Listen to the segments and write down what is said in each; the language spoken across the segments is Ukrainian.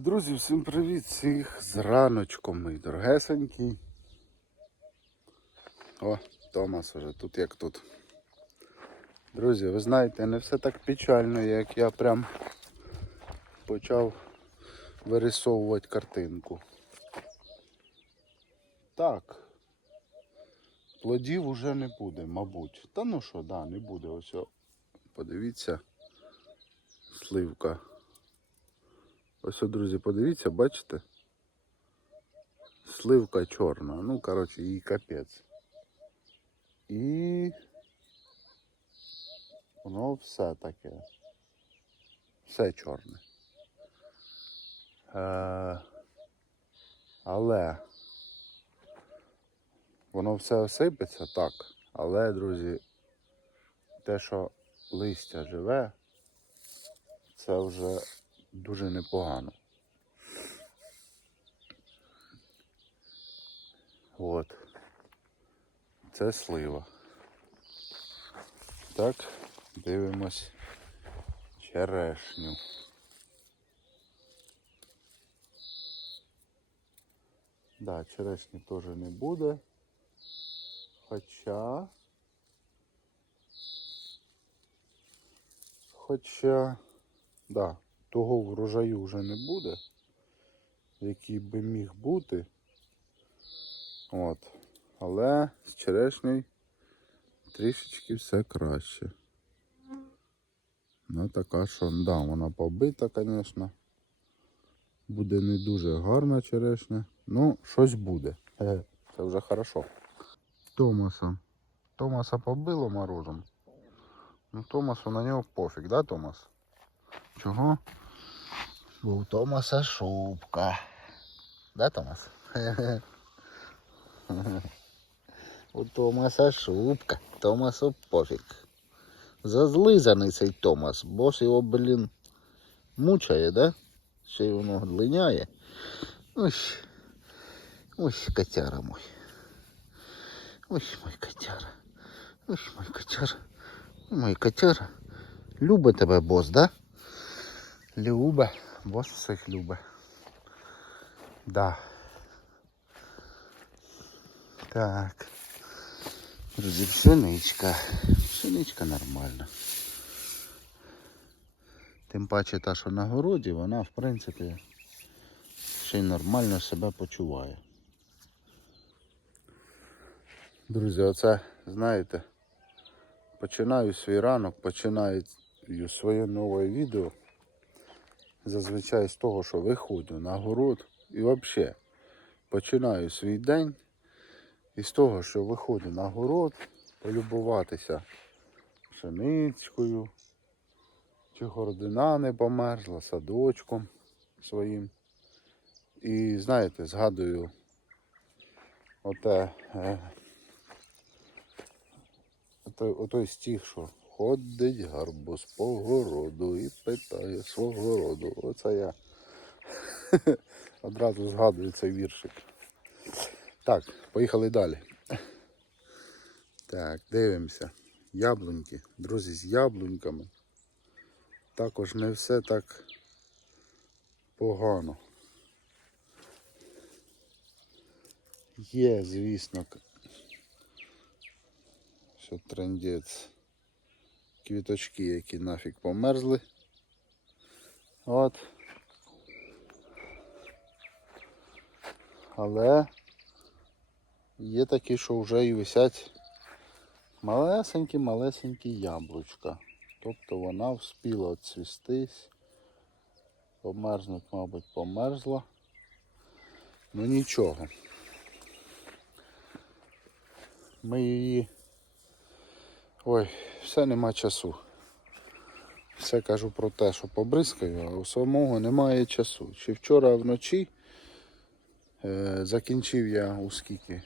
Друзі, всім привіт! Всіх з раночком, мій дорогесенький. О, Томас уже тут як тут. Друзі, ви знаєте, не все так печально, як я прям почав вирисовувати картинку. Так. Плодів уже не буде, мабуть. Та ну що, да, не буде. Ось, подивіться, сливка. Ось, друзі, подивіться, бачите? Сливка чорна. Ну, коротше, їй капець. І воно все таке. Все чорне. Е, але воно все осипеться так. Але, друзі, те, що листя живе, це вже дуже непогано. От. Це слива. Так, дивимось черешню. Да, черешні теж не буде. Хоча. Хоча, да, того врожаю вже не буде, який би міг бути. От. Але з черешнею трішечки все краще. Ну така що, да, вона побита, звісно. Буде не дуже гарна черешня. Ну, щось буде. Е, Це вже хорошо. Томаса. Томаса побило морозом. Ну Томасу на нього пофіг, да, Томас? Чого? Бо у Томаса шубка. Да, Томас? У Томаса шубка. Томасу пофіг. Зазлизаний цей Томас. Бос його, блін, мучає, да? Ще й воно глиняє. Ось. Ось котяра мой. Ось мой котяра. Ось мой котяра. Мой котяра. Любить тебе бос, да? Любе. Бос всіх любить. Да. Так. Друзі, пшеничка. Пшеничка нормальна. Тим паче та, що на городі, вона в принципі ще й нормально себе почуває. Друзі, оце, знаєте, починаю свій ранок, починаю своє нове відео. Зазвичай з того, що виходжу на город і взагалі починаю свій день із того, що виходжу на город, полюбуватися пшеничкою, чи городина не померзла, садочком своїм. І знаєте, згадую оте, е, отой, стих, що ходить гарбуз по городу і питає свого роду. Оце я одразу згадую цей віршик. Так, поїхали далі. Так, дивимося. Яблуньки. Друзі, з яблуньками. Також не все так погано. Є, звісно, що трендець. Квіточки, які нафіг померзли. От. Але є такі, що вже і висять малесенькі-малесенькі яблучка. Тобто вона вспіла цвістись. Померзнуть, мабуть, померзла. Ну нічого. Ми її... Ой, все нема часу. Все кажу про те, що побризкаю, а у самого немає часу. Чи вчора вночі е, закінчив я у скільки?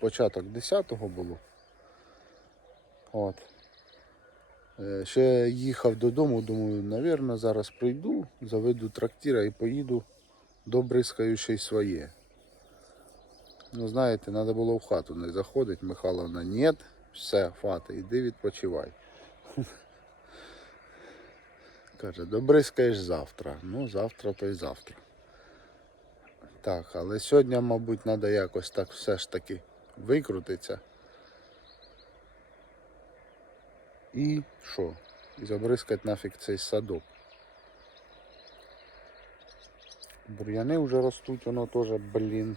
Початок 10-го було. От. Е, Ще їхав додому, думаю, навірно, зараз прийду, заведу трактира і поїду, добризкаю ще й своє. Ну, знаєте, треба було в хату не заходити. Михайловна, ні, все, фата, іди відпочивай. Каже, добризкаєш завтра. Ну, завтра то й завтра. Так, але сьогодні, мабуть, треба якось так все ж таки викрутитися. І що? І забризкати нафіг цей садок. Бур'яни вже ростуть, воно теж, блін.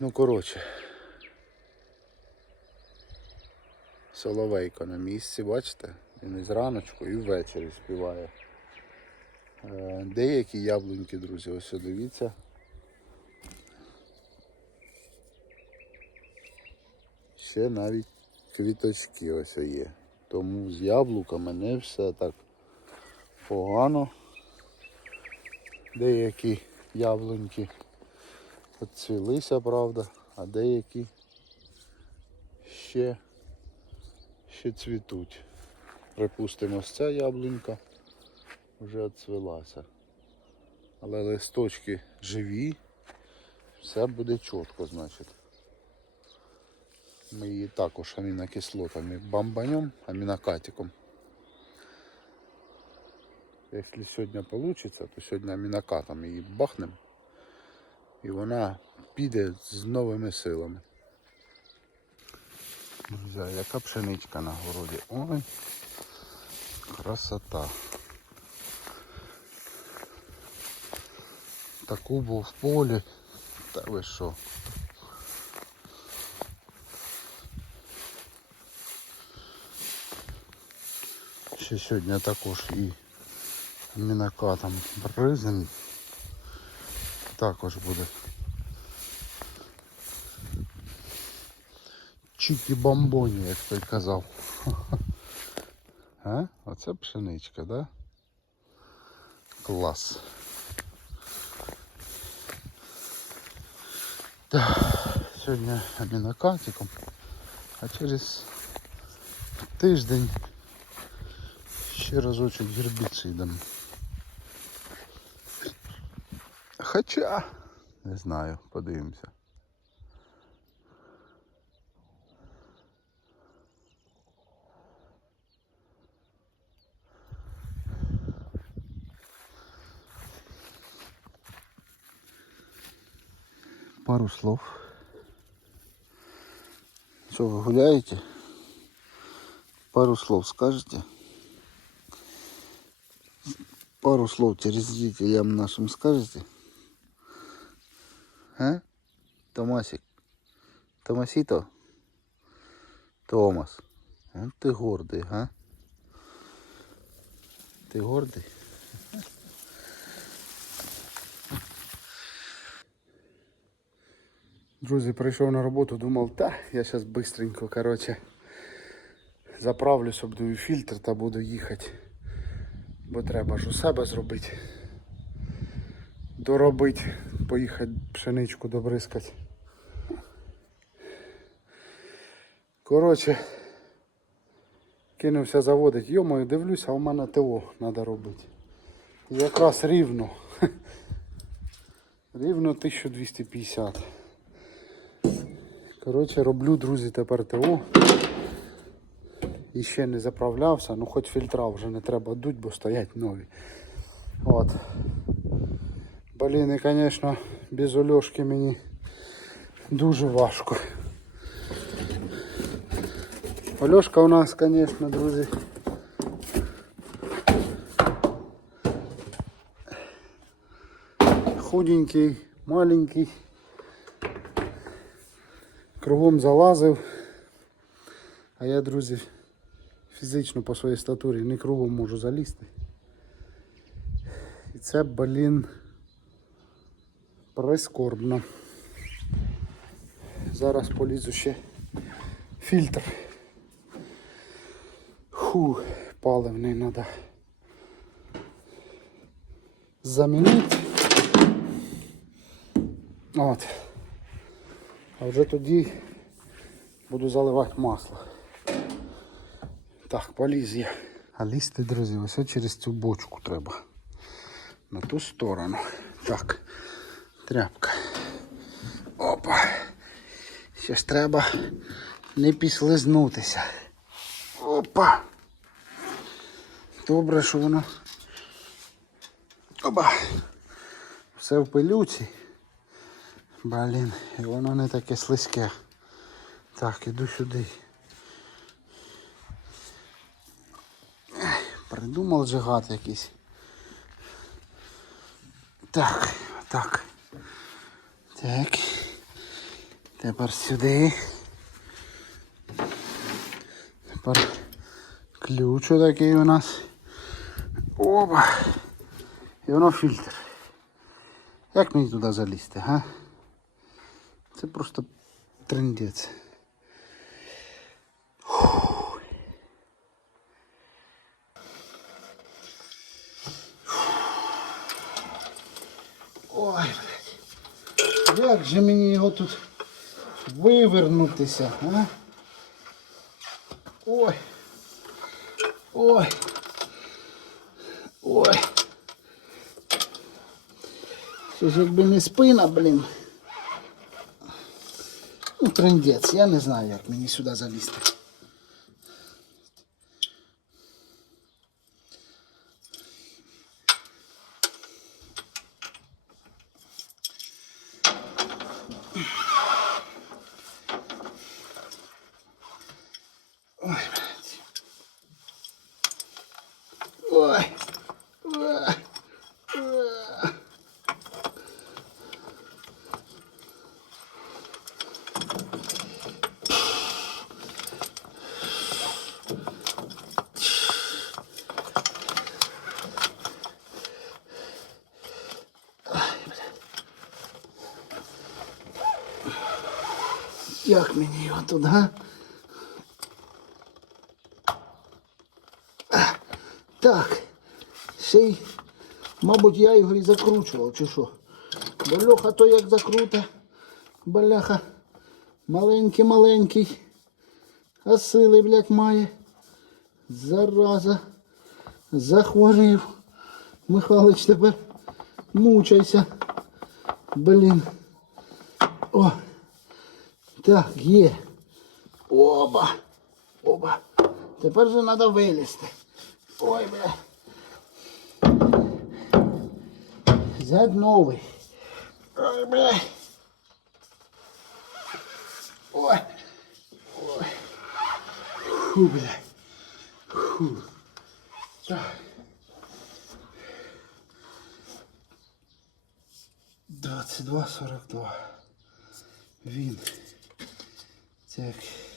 Ну, коротше. Соловейко на місці, бачите? Він із раночку і ввечері співає. Е, Деякі яблуньки, друзі, ось дивіться. Ще навіть квіточки ось є. Тому з яблуками не все так погано. Деякі яблуньки відцвілися, правда, а деякі ще, ще цвітуть. Припустимо, ця яблунька вже відцвілася. Але листочки живі, все буде чітко, значить. Ми її також амінокислотами бомбанем, амінокатиком. Якщо сьогодні вийде, то сьогодні амінокатом її бахнем. І вона піде з новими силами. Друзі, яка пшеничка на городі. Ой, красота. Таку був в полі. Та ви що? Ще сьогодні також і мінакатом бризем також буде. Чікі бомбоні, як той казав. А? Оце пшеничка, да? Клас. Так, сьогодні амінокатиком, а через тиждень ще разочок гербіцидом. Хоча, не знаю, подивимося. Пару слов. Что, вы гуляете? Пару слов скажете? Пару слов телезрителям нашим скажете? А? Томасик? Томасито? Томас. А ты гордый, а? Ты гордый? Друзі, прийшов на роботу, думав, та, я зараз бистренько, коротше, заправлюсь, обдую фільтр та буду їхати. Бо треба ж у себе зробити. Доробити, поїхати пшеничку добризкати. Коротше, кинувся заводити. Йомою, дивлюся, а у мене ТО треба робити. Якраз рівно. Рівно 1250. Коротше, роблю, друзі, тепер ТО. І ще не заправлявся, ну хоч фільтра вже не треба дуть, бо стоять нові. От. Блін, і, звісно, без Ольошки мені дуже важко. Ольошка у нас, звісно, друзі. Худенький, маленький. Кругом залазив. А я, друзі, фізично по своїй статурі не кругом можу залізти. І це, блін, прискорбно. Зараз полізу ще фільтр. Фу, паливний треба замінити. От. А вже тоді буду заливати масло. Так, поліз я. А лізти, друзі, ось через цю бочку треба. На ту сторону. Так, тряпка. Опа. Ще ж треба не післизнутися. Опа. Добре, що воно. Опа. Все в пилюці. Блін, і воно не таке слизьке. Так, іду сюди. Придумав жигат якийсь. Так, так. Так. Тепер сюди. Тепер ключ такий у нас. Опа. І воно фільтр. Як мені туди залізти, га? Це просто трендець. Ой. Як же мені його тут вивернутися, а? Ой. Ой. Ой. Це ж якби не спина, блін. Ну, трендець, я не знаю, як мені сюди залізти. Ой, блядь. Ой. Ой. Ой. Як мені його га? Так. Ще мабуть, я його і закручував, чи що. Бо Льоха то як закрута. Бляха. Маленький-маленький. А сили, блядь, має. Зараза. Захворів. Михайлович тепер мучайся. Блін. О. Так, є. Оба. Оба. Тепер же треба вилізти. Ой, бля. Взять новий. Ой, бля. Ой. Ой. Фу, бля. Фу. Так. Двадцять два сорок два. Він. Так.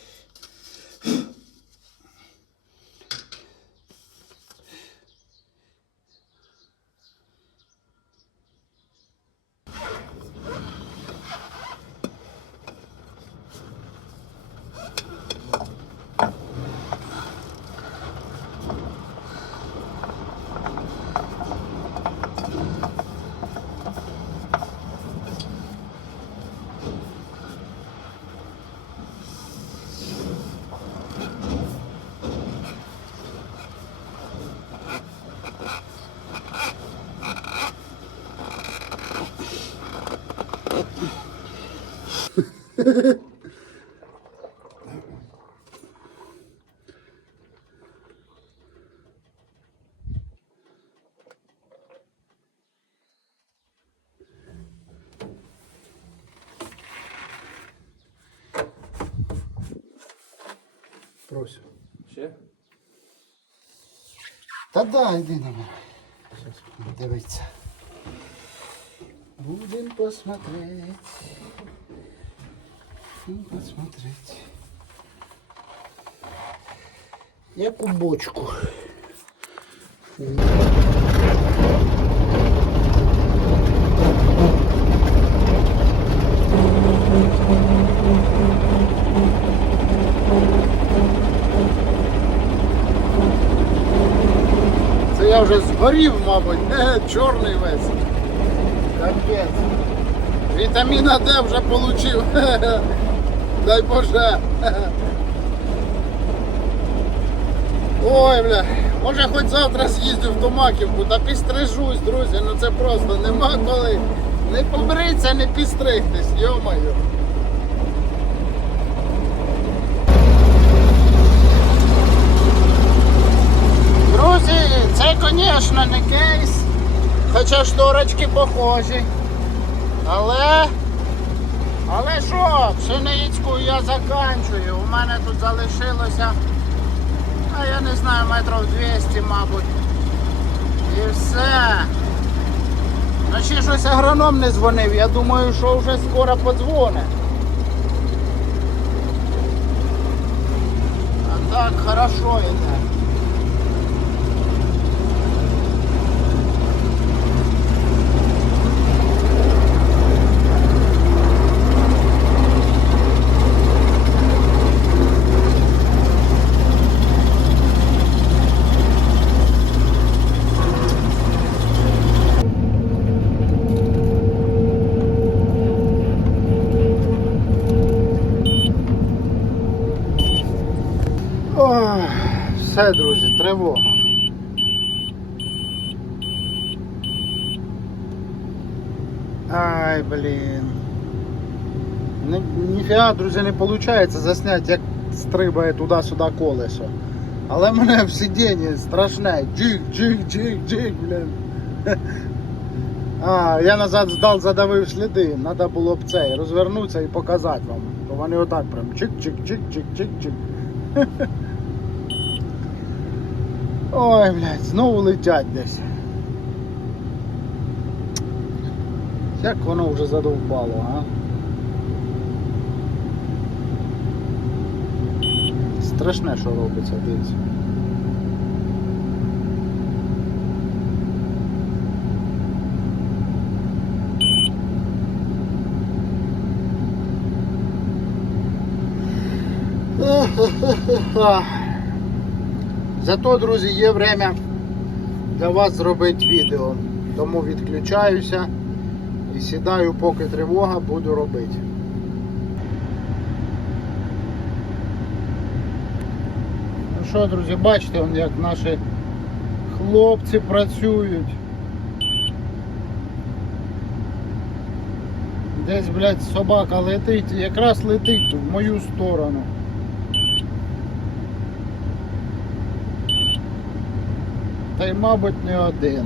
Просю. Ще? Та да, йди на мене. Дивитися. Будем посмотреть. Будем посмотреть. Як у бочку. Це я вже згорів, мабуть, Е, чорний весь. Капець. Вітаміна Д вже отримав. Дай Боже. Ой, бля. Може хоч завтра з'їздю в Томаківку та підстрижусь, друзі. Ну це просто нема коли. Не побриться, не підстригтись, йо-моє. Друзі, це, звісно, не кейс, хоча шторочки похожі. Але. Але що, пшеницьку я заканчую. У мене тут залишилося, а я не знаю, метрів 200, мабуть. І все. Ну ще щось агроном не дзвонив, я думаю, що вже скоро подзвонить. А так хорошо йде. Ой, все, друзі, тривога. Ай, блін. Ні, ніфіга, друзі, не виходить засняти, як стрибає туди-сюди колесо. Але мене в сидінні страшне. Джик, джик, джик, джик, блін. А, я назад здал, задавив сліди. Треба було б цей розвернутися і показати вам. То вони отак прям чик-чик-чик-чик-чик-чик. Ой, блядь, знову летять десь. Як воно вже задовбало, а? Страшне, що робиться, дивіться. Ах. Зато, друзі, є время для вас зробити відео. Тому відключаюся і сідаю, поки тривога, буду робити. Ну що, друзі, бачите, як наші хлопці працюють. Десь, блядь, собака летить, якраз летить в мою сторону. Та й, мабуть, не один.